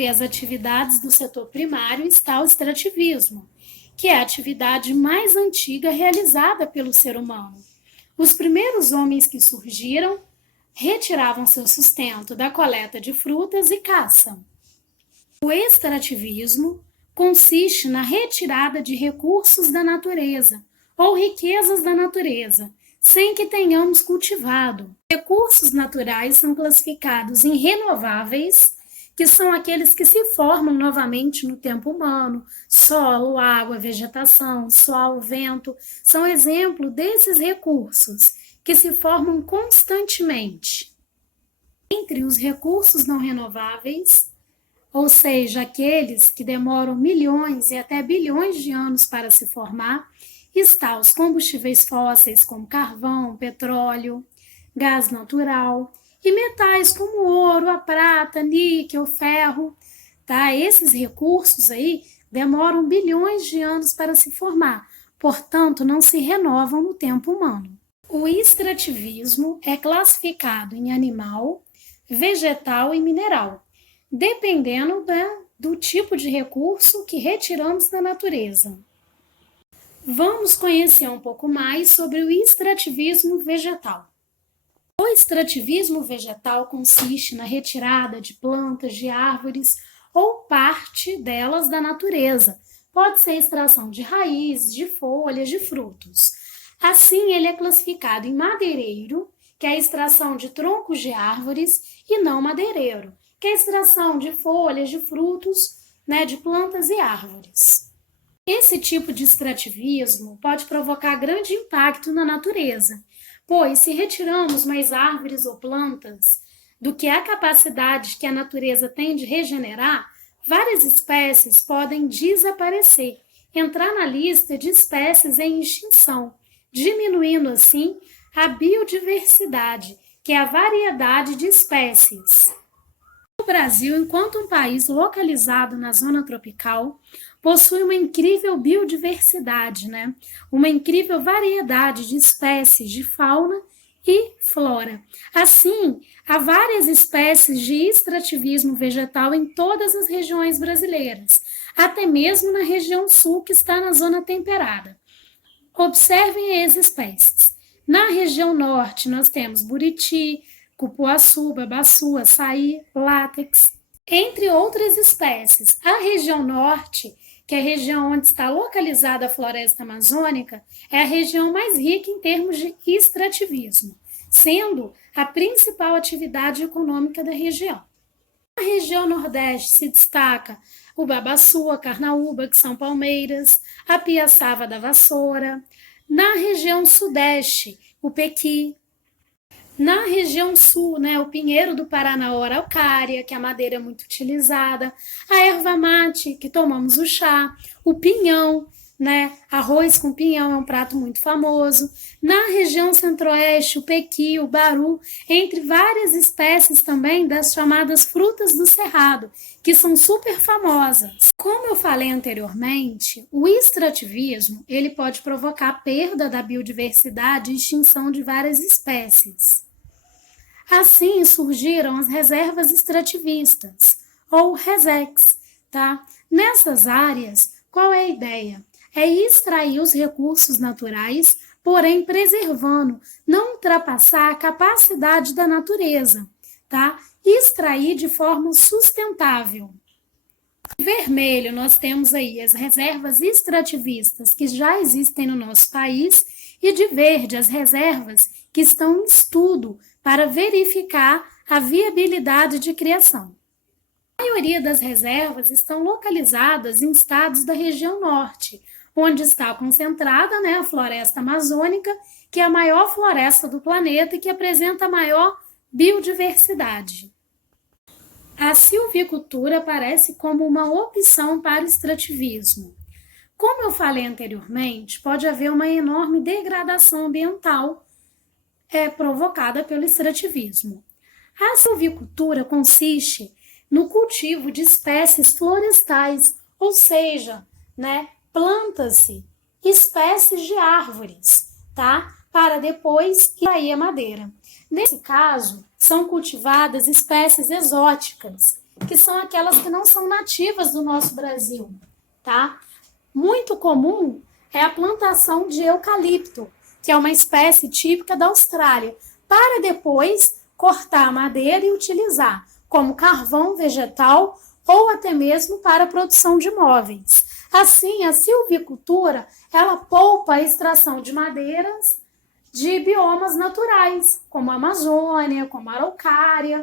Entre as atividades do setor primário está o extrativismo, que é a atividade mais antiga realizada pelo ser humano. Os primeiros homens que surgiram retiravam seu sustento da coleta de frutas e caça. O extrativismo consiste na retirada de recursos da natureza ou riquezas da natureza, sem que tenhamos cultivado. Recursos naturais são classificados em renováveis, que são aqueles que se formam novamente no tempo humano, solo, água, vegetação, sol, vento, são exemplo desses recursos que se formam constantemente. Entre os recursos não renováveis, ou seja, aqueles que demoram milhões e até bilhões de anos para se formar, está os combustíveis fósseis como carvão, petróleo, gás natural e metais como ouro, a prata, níquel, ferro. Tá? Esses recursos aí demoram bilhões de anos para se formar, portanto não se renovam no tempo humano. O extrativismo é classificado em animal, vegetal e mineral, dependendo do tipo de recurso que retiramos da natureza. Vamos conhecer um pouco mais sobre o extrativismo vegetal. O extrativismo vegetal consiste na retirada de plantas, de árvores ou parte delas da natureza. Pode ser extração de raízes, de folhas, de frutos. Assim, ele é classificado em madeireiro, que é a extração de troncos de árvores, e não madeireiro, que é a extração de folhas, de frutos, de plantas e árvores. Esse tipo de extrativismo pode provocar grande impacto na natureza, pois se retiramos mais árvores ou plantas do que a capacidade que a natureza tem de regenerar, várias espécies podem desaparecer, entrar na lista de espécies em extinção, diminuindo assim a biodiversidade, que é a variedade de espécies. O Brasil, enquanto um país localizado na zona tropical, possui uma incrível biodiversidade, uma incrível variedade de espécies de fauna e flora. Assim, há várias espécies de extrativismo vegetal em todas as regiões brasileiras, até mesmo na região sul, que está na zona temperada. Observem as espécies. Na região norte, nós temos buriti, cupuaçu, babaçu, açaí, látex, entre outras espécies. A região norte, que é a região onde está localizada a floresta amazônica, é a região mais rica em termos de extrativismo, sendo a principal atividade econômica da região. Na região nordeste se destaca o babaçu, a carnaúba, que são palmeiras, a piaçava da vassoura. Na região sudeste, o pequi. Na região sul, o pinheiro do Paranaó, araucária, que a madeira é muito utilizada, a erva mate, que tomamos o chá, o pinhão, arroz com pinhão é um prato muito famoso. Na região centro-oeste, o pequi, o baru, entre várias espécies também das chamadas frutas do cerrado, que são super famosas. Como eu falei anteriormente, o extrativismo ele pode provocar perda da biodiversidade e extinção de várias espécies. Assim surgiram as reservas extrativistas, ou RESEX. Nessas áreas, qual é a ideia? É extrair os recursos naturais, porém preservando, não ultrapassar a capacidade da natureza, extrair de forma sustentável. Em vermelho, nós temos aí as reservas extrativistas que já existem no nosso país e de verde, as reservas que estão em estudo para verificar a viabilidade de criação. A maioria das reservas estão localizadas em estados da região norte, onde está concentrada a floresta amazônica, que é a maior floresta do planeta e que apresenta a maior biodiversidade. A silvicultura aparece como uma opção para o extrativismo. Como eu falei anteriormente, pode haver uma enorme degradação ambiental provocada pelo extrativismo. A silvicultura consiste no cultivo de espécies florestais, ou seja, planta-se espécies de árvores, para depois extrair a madeira. Nesse caso, são cultivadas espécies exóticas, que são aquelas que não são nativas do nosso Brasil, tá? Muito comum é a plantação de eucalipto, que é uma espécie típica da Austrália, para depois cortar a madeira e utilizar como carvão vegetal ou até mesmo para a produção de móveis. Assim, a silvicultura, ela poupa a extração de madeiras de biomas naturais, como a Amazônia, como a Araucária.